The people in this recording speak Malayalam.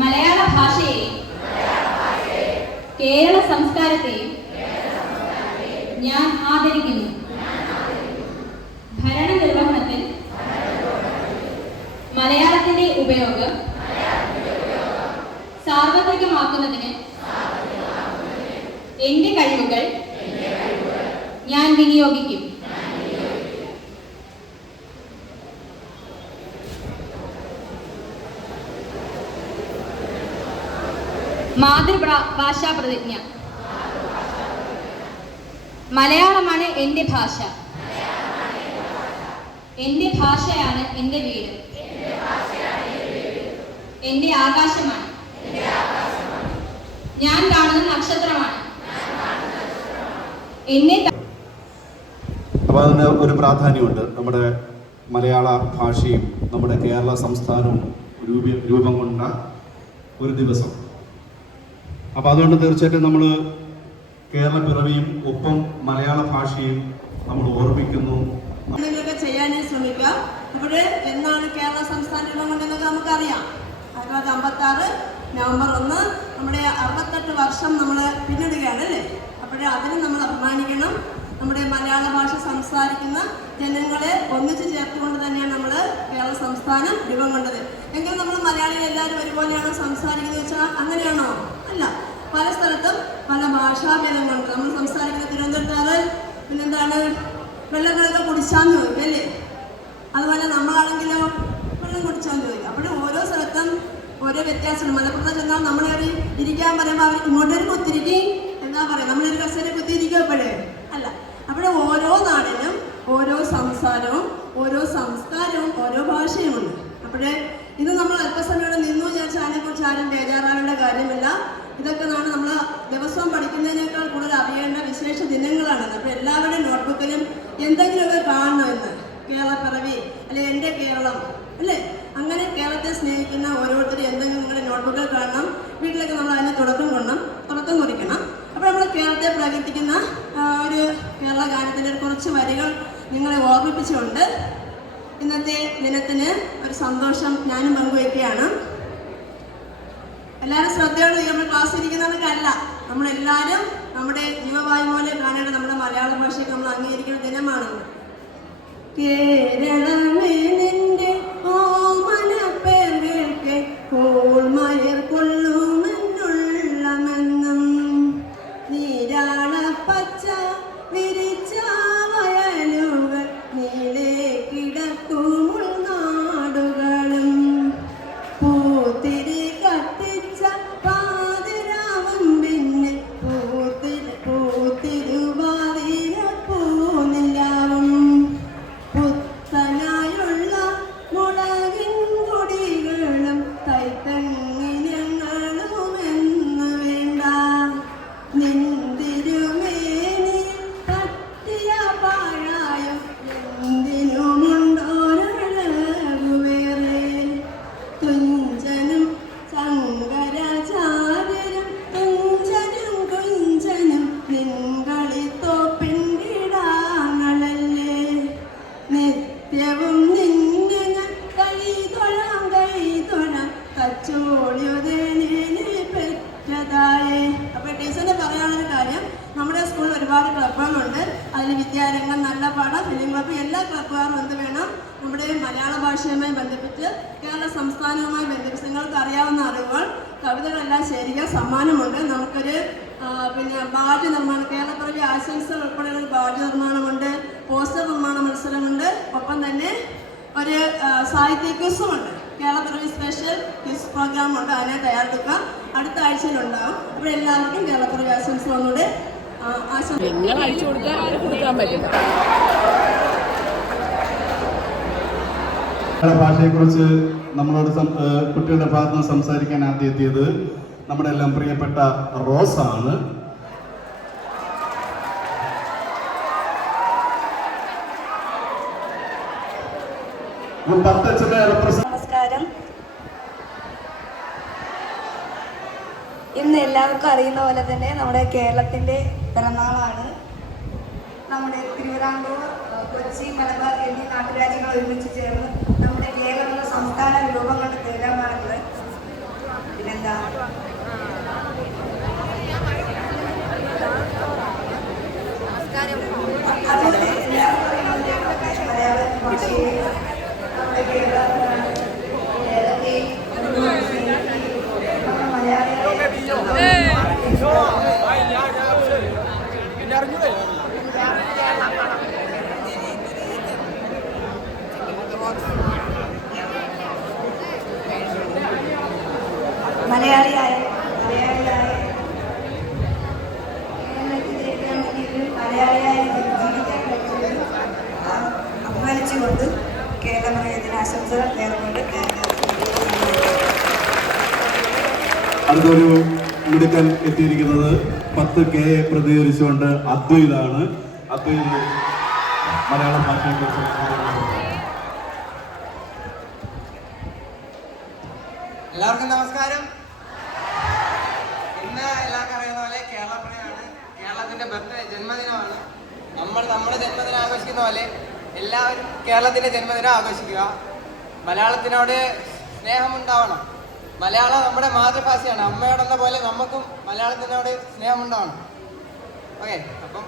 മലയാള ഭാഷയെ കേരള സംസ്കാരത്തെ ഞാൻ ആദരിക്കുന്നു. ഭരണനിർവഹണത്തിൽ മലയാളത്തിന്റെ ഉപയോഗം സാർവത്രികമാക്കുന്നതിന് എന്റെ കഴിവുകൾ ഞാൻ വിനിയോഗിക്കും. മാതൃഭാഷാ പ്രതിജ്ഞ മലയാളമാണ് എന്റെ ഭാഷ. എന്റെ ഭാഷയാണ് എന്റെ വീട്. എന്റെ ആകാശമാണ്. ഞാൻ കാണുന്ന നക്ഷത്രമാണ്. എന്നെ അപ്പോൾ അതിന് ഒരു പ്രാധാന്യമുണ്ട്. നമ്മുടെ മലയാള ഭാഷയും നമ്മുടെ കേരള സംസ്ഥാനവും രൂപ രൂപം കൊണ്ട ഒരു ദിവസം. അപ്പോൾ അതുകൊണ്ട് തീർച്ചയായിട്ടും നമ്മൾ കേരള പിറവിയും ഒപ്പം മലയാള ഭാഷയും നമ്മൾ ഓർമ്മിക്കുന്നു. ചെയ്യാനേ ശ്രമിക്കുക. അപ്പോൾ എന്നാണ് കേരള സംസ്ഥാന രൂപം കൊണ്ടെന്നൊക്കെ നമുക്കറിയാം. ആയിരത്തി തൊള്ളായിരത്തി അമ്പത്തി ആറ് നവംബർ ഒന്ന് നമ്മുടെ അറുപത്തെട്ട് വർഷം നമ്മൾ പിന്നിടുകയാണ് അല്ലേ? അപ്പോൾ അതിന് നമ്മൾ അഭിമാനിക്കണം. നമ്മുടെ മലയാള ഭാഷ സംസാരിക്കുന്ന ജനങ്ങളെ ഒന്നിച്ചു ചേർത്തുകൊണ്ട് തന്നെയാണ് നമ്മൾ കേരള സംസ്ഥാനം രൂപം കൊണ്ടത്. എങ്കിലും നമ്മൾ മലയാളികൾ എല്ലാവരും ഒരുപോലെയാണോ സംസാരിക്കുന്നത് വെച്ചാൽ അങ്ങനെയാണോ? അല്ല പല സ്ഥലത്തും പല ഭാഷാഭേദങ്ങളുണ്ട് നമ്മൾ സംസാരിക്കുന്ന തിരുവനന്തപുരത്താറ് പിന്നെന്താണ്? വെള്ളങ്ങളൊക്കെ കുടിച്ചാന്ന് ചോദിക്കും അല്ലേ? അതുപോലെ നമ്മളാണെങ്കിലോ വെള്ളം കുടിച്ചാന്ന് ചോദിക്കും. അവിടെ ഓരോ സ്ഥലത്തും ഓരോ വ്യത്യാസമുണ്ട്. മലപ്പുറത്ത് ചെന്നാൽ നമ്മളൊരു ഇരിക്കാൻ പറയുമ്പോൾ അവർ ഇങ്ങോട്ടൊരു കുത്തിരിക്കും എന്താ പറയുക നമ്മളൊരു കസേര കുത്തിയിരിക്കും അപ്പോഴേ. അല്ല അവിടെ ഓരോ നാടിനും ഓരോ സംസാരവും ഓരോ സംസ്കാരവും ഓരോ ഭാഷയുമുണ്ട് അപ്പോഴേ ഇത് നമ്മൾ അല്പസമയം നിന്നു വിചാരിച്ചാൽ അതിനെക്കുറിച്ച് ആരും ബേജാറാവേണ്ട കാര്യമില്ല. ഇതൊക്കെ നമ്മൾ ദിവസവും പഠിക്കുന്നതിനേക്കാൾ കൂടുതൽ അറിയേണ്ട വിശേഷ ദിനങ്ങളാണ് അപ്പോൾ എല്ലാവരുടെയും നോട്ട്ബുക്കിലും എന്തെങ്കിലുമൊക്കെ കാണണമെന്ന് കേരളപ്പിറവി അല്ലെ എന്റെ കേരളം അല്ലേ? അങ്ങനെ കേരളത്തെ സ്നേഹിക്കുന്ന ഓരോരുത്തരും എന്തെങ്കിലും നിങ്ങളുടെ നോട്ട്ബുക്കിൽ കാണണം. വീട്ടിലൊക്കെ നമ്മൾ അതിന് തുടക്കം കൊണ്ടും തുടക്കം കുറിക്കണം. അപ്പോൾ നമ്മൾ കേരളത്തെ പ്രകീർത്തിക്കുന്ന ഒരു കേരള ഗാനത്തിന്റെ കുറച്ച് വരികൾ നിങ്ങളെ ഓർമ്മിപ്പിച്ചുകൊണ്ട് ഇന്നത്തെ ദിനത്തിന് ഒരു സന്തോഷം ഞാനും പങ്കുവയ്ക്കുകയാണ്. എല്ലാവരും ശ്രദ്ധയോടെ നമ്മൾ ക്ലാസ് ഇരിക്കുന്നവർക്കല്ല നമ്മളെല്ലാവരും നമ്മുടെ ജീവവായുമോലെ കാണേണ്ട നമ്മുടെ മലയാള ഭാഷയ്ക്ക് നമ്മൾ അംഗീകരിക്കുന്ന ദിനമാണെന്ന് കേരളമേ നിന്റെ പച്ച വിരിച്ച നമ്മുടെ സ്കൂളിൽ ഒരുപാട് ക്ലബ്ബുകളുണ്ട്. അതിൽ വിദ്യാരംഗം നല്ല പാഠം ഫിലിം ക്ലബ്ബ് എല്ലാ ക്ലബ്ബുകാരും എന്ത് വേണം നമ്മുടെ മലയാള ഭാഷയുമായി ബന്ധപ്പെട്ട് കേരള സംസ്ഥാനവുമായി ബന്ധപ്പെട്ട് നിങ്ങൾക്ക് അറിയാവുന്ന അറിവുകൾ കവിതകളെല്ലാം ശരിക്കും സമ്മാനമുണ്ട്. നമുക്കൊരു പിന്നെ ബാഡ്യ നിർമ്മാണം കേരളപ്പിറവി ആശംസകൾ ഉൾപ്പെടെ ഒരു ബാഡ്യ നിർമ്മാണമുണ്ട് പോസ്റ്റർ നിർമ്മാണ മത്സരമുണ്ട്. ഒപ്പം തന്നെ ഒരു സാഹിത്യ ക്വിസുമുണ്ട്. കേരളപ്പിറവി സ്പെഷ്യൽ ക്വിസ് പ്രോഗ്രാമുണ്ട് അതിനെ തയ്യാറെടുക്കുക അടുത്ത ആഴ്ചയിലുണ്ടാവും. അപ്പോൾ എല്ലാവർക്കും കേരളപ്പിറവി ആശംസ ഒന്നുകൂടെ നിങ്ങൾ അഴിച്ചു കൊടുക്കാൻ അവരെ കൊടുക്കാൻ പറ്റില്ല. മലയാള ഭാഷയെക്കുറിച്ച് നമ്മളോട് കുട്ടികളുടെ ഭാഗത്ത് നിന്ന് സംസാരിക്കാൻ ആദ്യം എത്തിയത് നമ്മുടെ എല്ലാം പ്രിയപ്പെട്ട റോസാണ്. നമസ്കാരം. ഇന്ന് എല്ലാവർക്കും അറിയുന്ന പോലെ തന്നെ നമ്മുടെ കേരളത്തിന്റെ പിറന്നാളാണ് നമ്മുടെ തിരുവിതാംകൂർ കൊച്ചി മലബാർ എന്നീ നാട്ടുരാജ്യങ്ങൾ ഒരുമിച്ച് ചേർന്ന് നമ്മുടെ കേരള സംസ്ഥാന രൂപം കൊണ്ട് മലയാളിയായ മലയാളിയായ ജീവിക്കാൻ പറ്റുന്നത് അഭിമാനിച്ചുകൊണ്ട് കേരള ദിനാശംസകൾ നേർന്നുകൊണ്ട് അടുത്തൊരു മിടുക്കൻ എത്തിയിരിക്കുന്നത് പത്ത് കെ പ്രതികരിച്ചുകൊണ്ട് അദ്വൈതാണ്. അദ്വൈത് മലയാള ഭാഷയെക്കുറിച്ച് എല്ലാവർക്കും നമസ്കാരം. ഇന്ന് എല്ലാവർക്കും അറിയുന്ന പോലെ കേരളപ്പുഴയാണ് കേരളത്തിന്റെ ബർത്ത്ഡേ ജന്മദിനമാണ്. നമ്മൾ നമ്മുടെ ജന്മദിനം ആഘോഷിക്കുന്ന പോലെ എല്ലാവരും കേരളത്തിന്റെ ജന്മദിനം ആഘോഷിക്കുക. മലയാളത്തിനോട് സ്നേഹമുണ്ടാവണം. മലയാളം നമ്മുടെ മാതൃഭാഷയാണ്. അമ്മയോടെന്ന പോലെ നമുക്കും മലയാളത്തിനോട് സ്നേഹമുണ്ടാവണം. ഓക്കെ അപ്പം